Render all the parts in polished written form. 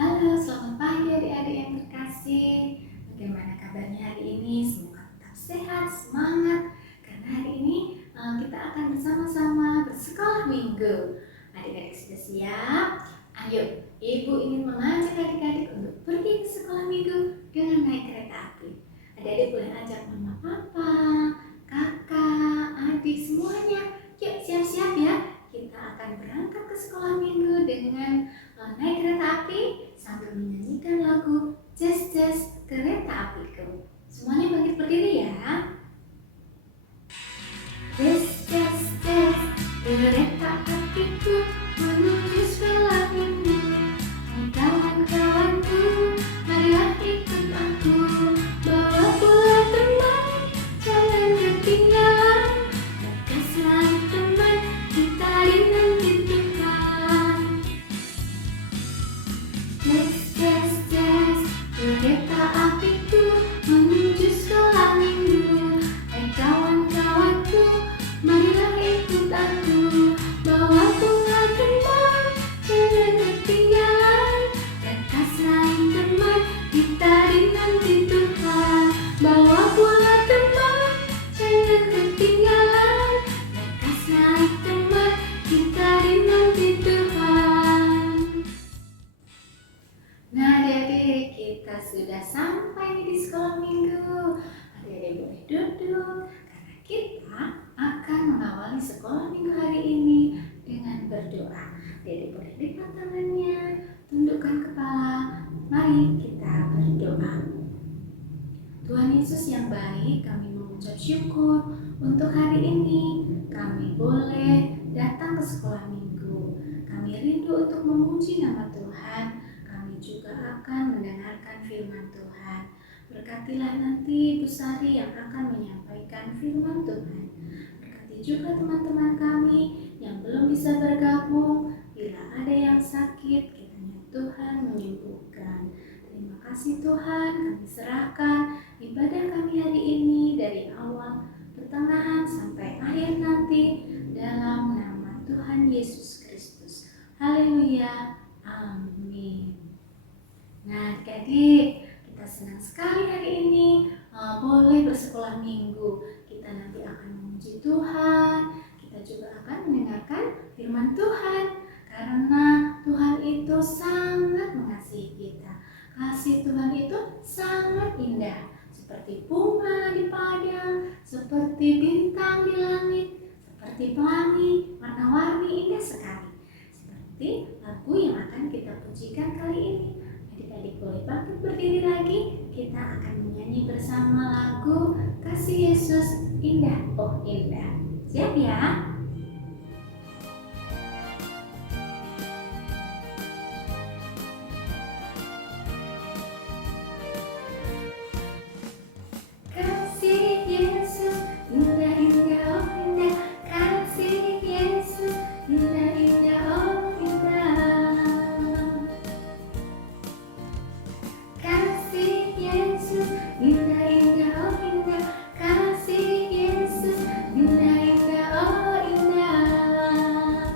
Halo, selamat pagi adik-adik yang terkasih. Bagaimana kabarnya hari ini? Semoga tetap sehat, semangat. Karena hari ini kita akan bersama-sama bersekolah minggu. Adik-adik sudah siap? Ayo, Ibu ingin mengajak adik-adik untuk pergi ke sekolah minggu dengan naik kereta api. Adik-adik boleh ajak mama, papa, kakak, adik, semuanya. Yuk, siap-siap ya. Kita akan berangkat ke sekolah minggu dengan naik kereta api sambil menyanyikan lagu Jazz Jazz Kereta Apiku. Semuanya bangkit berdiri ya. Jazz Jazz Jazz Kereta apiku menuju sekolah minggu. Hai kawan-kawanku, marilah ikut aku. Bawa pula teman, jangan ketinggalan. Lekaslah teman, kita dinanti Tuhan. Jazz, jazz, jazz, kereta apiku menuju sekolah minggu. Hai kawan-kawanku, marilah ikut aku. Bawa pula teman, jangan ketinggalan. Lekaslah teman, kita dinanti Tuhan. Bawa pula teman, jangan ketinggalan. Lekaslah teman, kita dinanti Tuhan. Nah adik-adik, kita sudah sampai di sekolah minggu. Adik-adik boleh duduk karena kita akan mengawali sekolah minggu hari ini dengan berdoa. Adik-adik boleh lipat tangannya, tundukkan kepala. Mari kita berdoa. Tuhan Yesus yang baik, kami mengucap syukur untuk hari ini. Kami boleh datang ke sekolah minggu. Kami rindu untuk memuji nama Tuhan. Kami juga akan mendengarkan firman Tuhan. Berkatilah nanti Ibu Sari yang akan menyampaikan firman Tuhan. Berkati juga teman-teman kami yang belum bisa bergabung. Bila ada yang sakit, kiranya Tuhan menyembuhkan. Terima kasih Tuhan, kami serahkan ibadah kami hari ini dari awal, pertengahan sampai akhir nanti dalam nama Tuhan Yesus Kristus. Haleluya. Amin. Nah adik-adik, kita senang sekali hari ini boleh bersekolah minggu. Kita nanti akan memuji Tuhan. Kita juga akan mendengarkan firman Tuhan. Karena Tuhan itu sangat mengasihi kita. Kasih Tuhan itu sangat indah. Seperti bunga di padang, seperti bintang di langit, seperti pelangi, warna-warni indah sekali. Seperti lagu yang akan kita pujikan kali ini. Adik-adik boleh bangkit berdiri lagi. Kita akan menyanyi bersama lagu Kasih Yesus Indah, Oh Indah. Siap ya? Kasih Yesus indah, indah, oh indah. Kasih Yesus indah, indah, oh indah. Kasih Yesus indah, indah, oh indah. Kasih Yesus indah, indah, oh indah.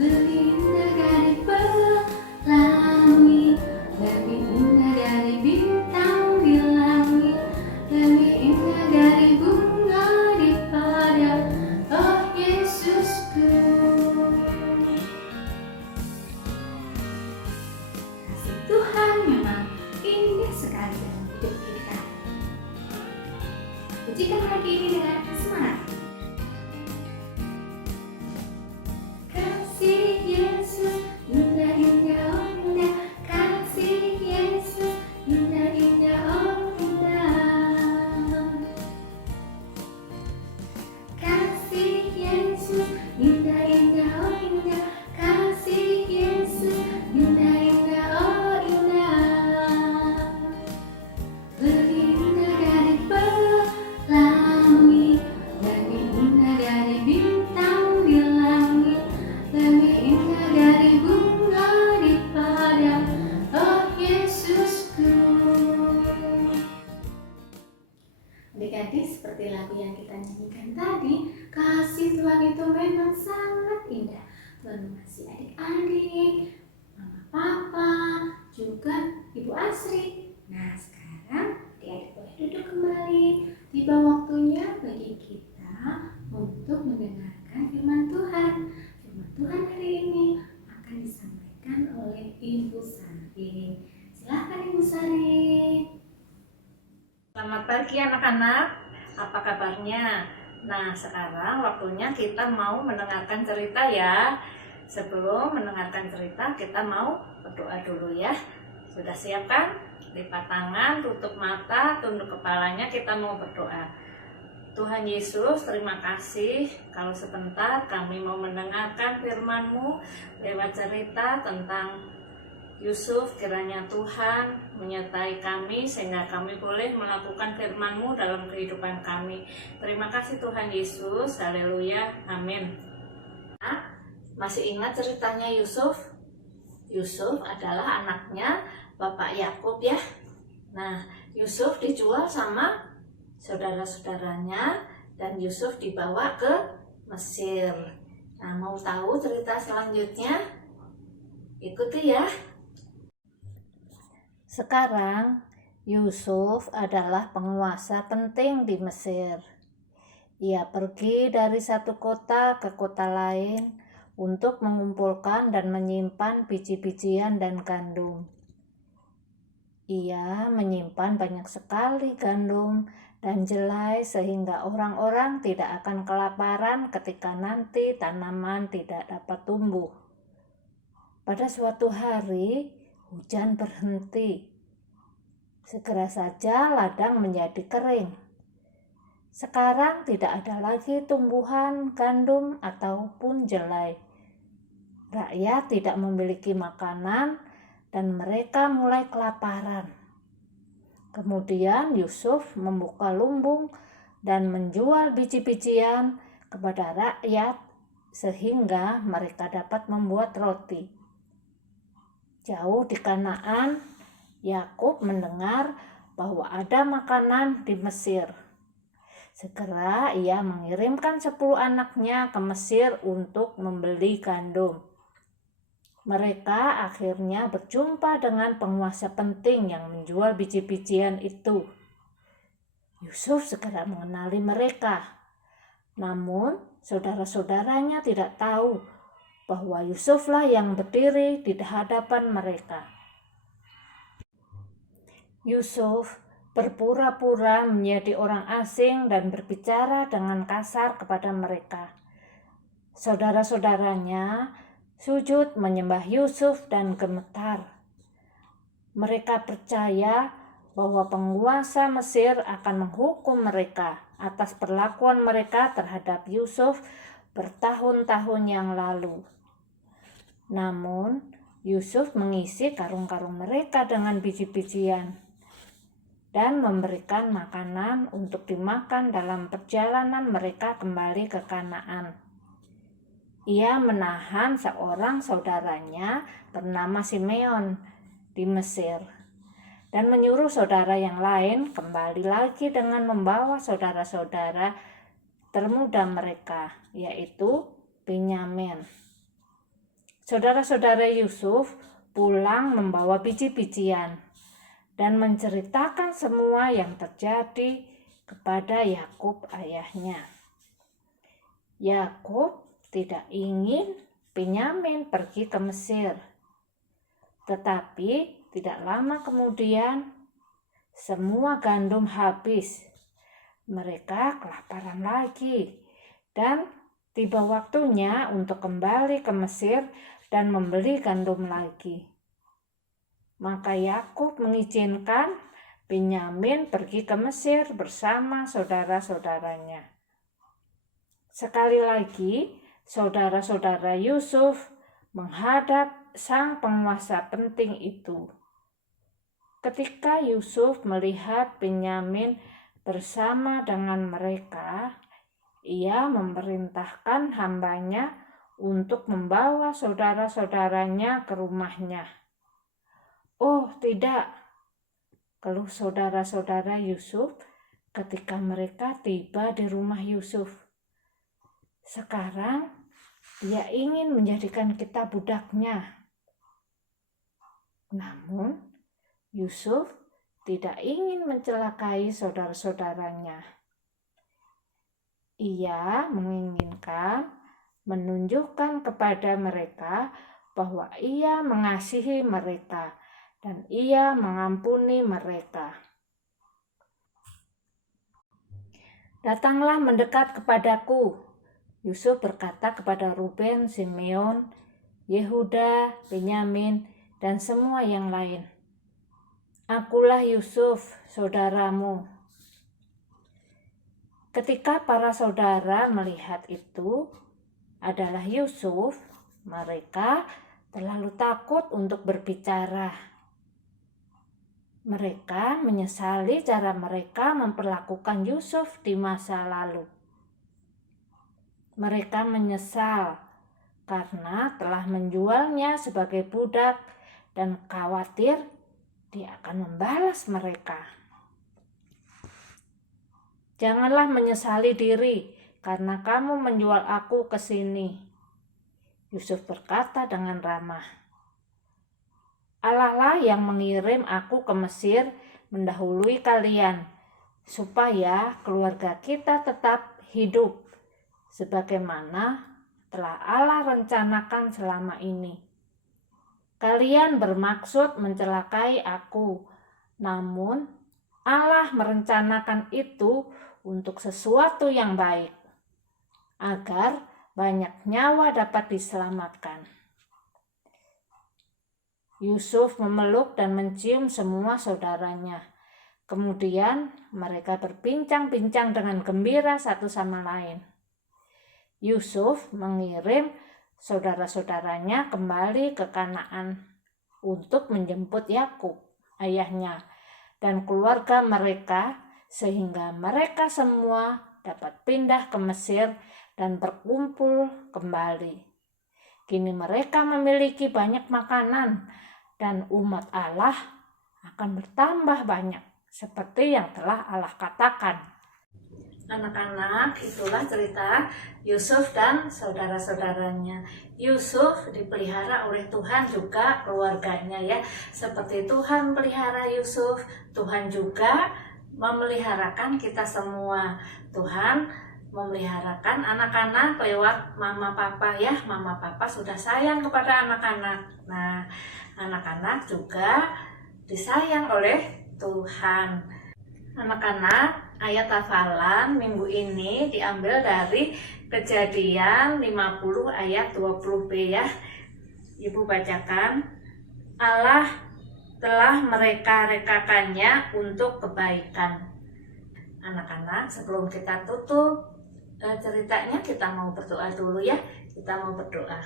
Lebih indah dari pelangi, lebih indah dari bintang di langit, lebih indah dari bunga di padang, oh Yesusku. Kasih Tuhan memang indah sekali dalam hidup kita. Pujikan lagi ini dengan semangat. Kasih Yesus indah, indah, oh indah. Kasih Yesus indah, indah, oh indah. Kasih Yesus indah, indah, oh indah. Kasih Yesus indah, indah, oh indah. Lebih indah dari pelangi, lebih indah dari bintang di langit, lebih indah dari bunga di padang, oh Yesusku. Adik-adik, seperti lagu yang kita nyanyikan tadi, kasih Tuhan itu memang sangat indah. Tuhan mengasihi adik-adik, mama, papa, juga Ibu Asri. Nah, sekarang adik-adik boleh duduk kembali. Tiba waktunya bagi kita untuk mendengarkan firman Tuhan. Firman Tuhan hari ini akan disampaikan oleh Ibu Sari. Silakan Ibu Sari. Selamat pagi anak-anak, apa kabarnya? Nah, sekarang waktunya kita mau mendengarkan cerita ya. Sebelum mendengarkan cerita, kita mau berdoa dulu ya. Sudah siap kan? Lipat tangan, tutup mata, tunduk kepalanya, kita mau berdoa. Tuhan Yesus, terima kasih kalau sebentar kami mau mendengarkan firman-Mu lewat cerita tentang Yusuf. Kiranya Tuhan menyertai kami sehingga kami boleh melakukan firman-Mu dalam kehidupan kami. Terima kasih Tuhan Yesus, haleluya, amin. Masih ingat ceritanya Yusuf? Yusuf adalah anaknya Bapak Yakub ya. Nah, Yusuf dijual sama saudara-saudaranya dan Yusuf dibawa ke Mesir. Nah, mau tahu cerita selanjutnya? Ikuti ya. Sekarang Yusuf adalah penguasa penting di Mesir. Ia pergi dari satu kota ke kota lain untuk mengumpulkan dan menyimpan biji-bijian dan gandum. Ia menyimpan banyak sekali gandum dan jelai sehingga orang-orang tidak akan kelaparan ketika nanti tanaman tidak dapat tumbuh. Pada suatu hari, hujan berhenti. Segera saja ladang menjadi kering. Sekarang tidak ada lagi tumbuhan gandum ataupun jelai. Rakyat tidak memiliki makanan dan mereka mulai kelaparan. Kemudian Yusuf membuka lumbung dan menjual biji-bijian kepada rakyat sehingga mereka dapat membuat roti. Jauh di Kanaan, Yakub mendengar bahwa ada makanan di Mesir. Segera ia mengirimkan 10 anaknya ke Mesir untuk membeli gandum. Mereka akhirnya berjumpa dengan penguasa penting yang menjual biji-bijian itu. Yusuf segera mengenali mereka. Namun, saudara-saudaranya tidak tahu bahwa Yusuflah yang berdiri di hadapan mereka. Yusuf berpura-pura menjadi orang asing dan berbicara dengan kasar kepada mereka. Saudara-saudaranya sujud menyembah Yusuf dan gemetar. Mereka percaya bahwa penguasa Mesir akan menghukum mereka atas perlakuan mereka terhadap Yusuf bertahun-tahun yang lalu. Namun, Yusuf mengisi karung-karung mereka dengan biji-bijian dan memberikan makanan untuk dimakan dalam perjalanan mereka kembali ke Kanaan. Ia menahan seorang saudaranya bernama Simeon di Mesir dan menyuruh saudara yang lain kembali lagi dengan membawa saudara-saudara termuda mereka, yaitu Benyamin. Saudara-saudara Yusuf pulang membawa biji-bijian dan menceritakan semua yang terjadi kepada Yakub ayahnya. Yakub tidak ingin Benyamin pergi ke Mesir. Tetapi tidak lama kemudian semua gandum habis. Mereka kelaparan lagi dan tiba waktunya untuk kembali ke Mesir dan membeli gandum lagi. Maka Yakub mengizinkan Benyamin pergi ke Mesir bersama saudara-saudaranya. Sekali lagi, saudara-saudara Yusuf menghadap sang penguasa penting itu. Ketika Yusuf melihat Benyamin bersama dengan mereka, ia memerintahkan hambanya untuk membawa saudara-saudaranya ke rumahnya. "Oh tidak," keluh saudara-saudara Yusuf ketika mereka tiba di rumah Yusuf. "Sekarang dia ingin menjadikan kita budaknya." Namun, Yusuf tidak ingin mencelakai saudara-saudaranya. Ia menginginkan menunjukkan kepada mereka bahwa ia mengasihi mereka dan ia mengampuni mereka. "Datanglah mendekat kepadaku," Yusuf berkata kepada Ruben, Simeon, Yehuda, Benyamin, dan semua yang lain. "Akulah Yusuf, saudaramu." Ketika para saudara melihat itu adalah Yusuf, mereka terlalu takut untuk berbicara. Mereka menyesali cara mereka memperlakukan Yusuf di masa lalu. Mereka menyesal karena telah menjualnya sebagai budak dan khawatir dia akan membalas mereka. "Janganlah menyesali diri karena kamu menjual aku ke sini," Yusuf berkata dengan ramah. "Allah lah yang mengirim aku ke Mesir mendahului kalian, supaya keluarga kita tetap hidup, sebagaimana telah Allah rencanakan selama ini. Kalian bermaksud mencelakai aku, namun Allah merencanakan itu untuk sesuatu yang baik, agar banyak nyawa dapat diselamatkan." Yusuf memeluk dan mencium semua saudaranya. Kemudian mereka berbincang-bincang dengan gembira satu sama lain. Yusuf mengirim saudara-saudaranya kembali ke Kanaan untuk menjemput Yakub, ayahnya, dan keluarga mereka, sehingga mereka semua dapat pindah ke Mesir dan berkumpul kembali. Kini mereka memiliki banyak makanan dan umat Allah akan bertambah banyak, seperti yang telah Allah katakan. Anak-anak, itulah cerita Yusuf dan saudara-saudaranya. Yusuf dipelihara oleh Tuhan juga keluarganya ya. Seperti Tuhan pelihara Yusuf, Tuhan juga memeliharakan kita semua. Tuhan memeliharakan anak-anak lewat mama papa ya. Mama papa sudah sayang kepada anak-anak. Nah, anak-anak juga disayang oleh Tuhan. Anak-anak, ayat hafalan minggu ini diambil dari Kejadian 50 ayat 20b ya. Ibu bacakan. Allah telah mereka-rekakannya untuk kebaikan. Anak-anak, sebelum kita tutup ceritanya, kita mau berdoa dulu ya. Kita mau berdoa.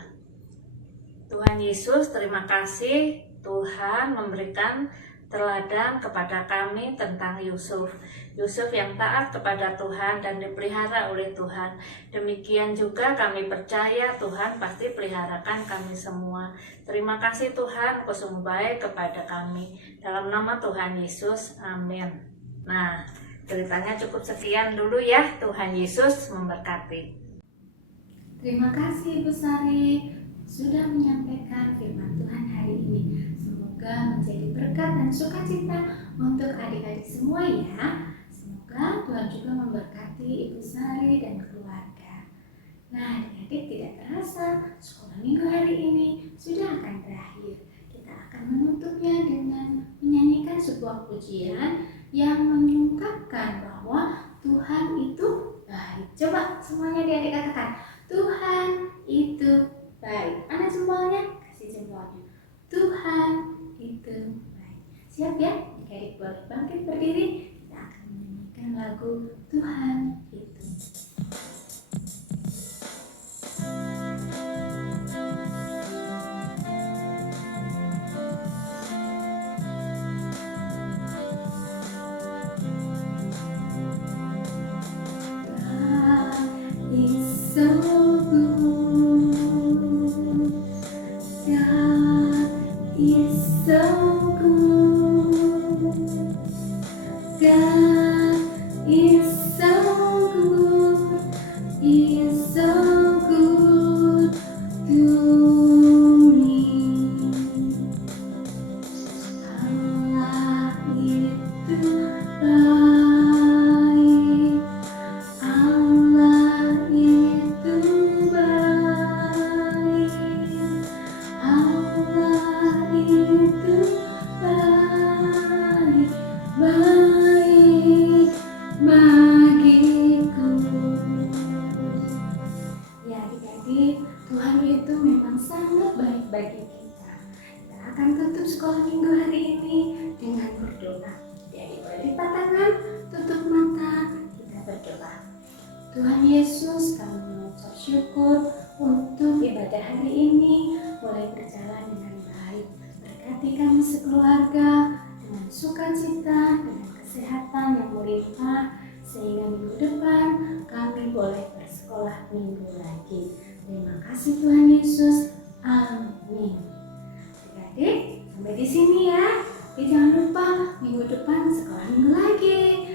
Tuhan Yesus, terima kasih Tuhan memberikan teladan kepada kami tentang Yusuf. Yusuf yang taat kepada Tuhan dan dipelihara oleh Tuhan. Demikian juga kami percaya Tuhan pasti peliharakan kami semua. Terima kasih Tuhan, Engkau sungguh baik kepada kami. Dalam nama Tuhan Yesus, amin. Nah, ceritanya cukup sekian dulu ya. Tuhan Yesus memberkati. Terima kasih Ibu Sari sudah menyampaikan firman Tuhan hari ini. Semoga menjadi berkat dan sukacita untuk adik-adik semua ya. Semoga Tuhan juga memberkati Ibu Sari dan keluarga. Nah, adik-adik, tidak terasa sekolah minggu hari ini sudah akan berakhir. Kita akan menutupnya dengan menyanyikan sebuah pujian yang mengungkapkan bahwa Tuhan itu baik. Coba semuanya adik-adik katakan, Tuhan itu baik. Mana jempolnya? Kasih jempolnya. Tuhan itu baik. Siap ya? Adik-adik boleh bangkit berdiri. Kita akan menyanyikan lagu Tuhan itu. God is so good. God is so good. God is so Adik-adik, Tuhan itu memang sangat baik bagi kita. Kita akan tutup sekolah minggu hari ini dengan berdoa. Jadi boleh lipat tangan, tutup mata, kita berdoa. Tuhan Yesus, kami mengucap syukur untuk ibadah hari ini boleh berjalan dengan baik. Berkati kami sekeluarga dengan sukacita, dengan kesehatan yang melimpah, sehingga minggu depan kami boleh bersekolah minggu lagi. Terima kasih Tuhan Yesus. Amin. Adik-adik, sampai di sini ya. Tapi jangan lupa minggu depan sekolah minggu lagi.